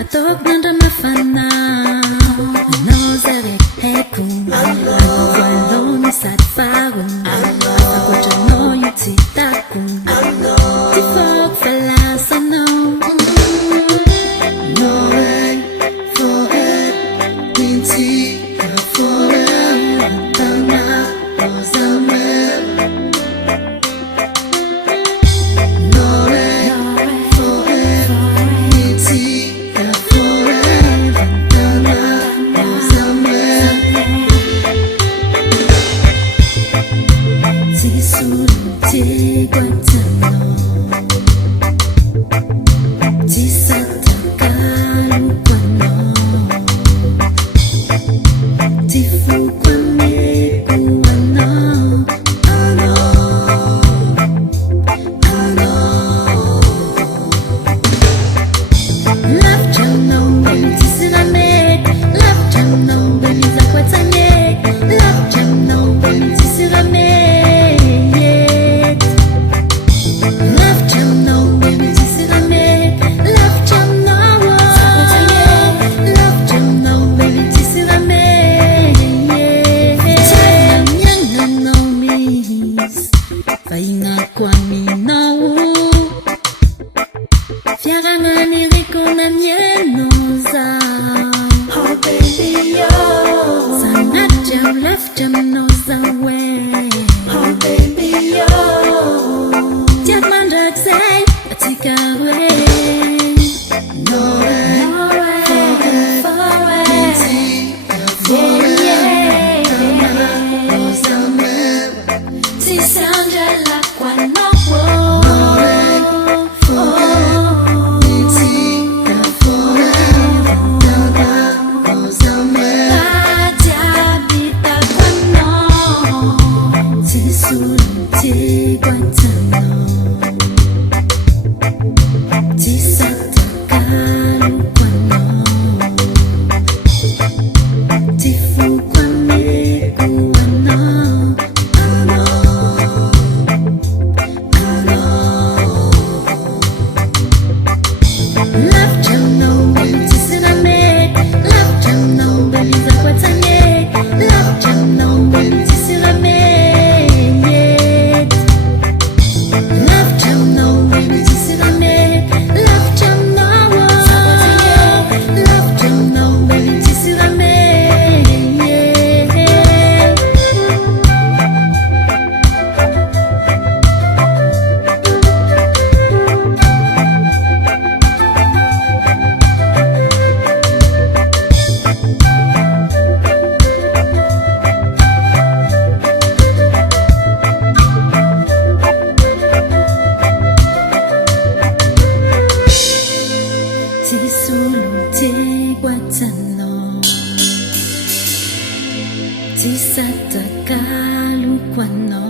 Atok nanda mafana Nozere heku Waloni satfaru Afagoja no yutitaku Tifok falasa no No way for it Ninti forever Tana Ozamer No way for it Ninti Oh baby yo, sangat jauh left jam knows away. Oh baby yo, tiap mandat say take away. No way, ti sa ta kalu kwano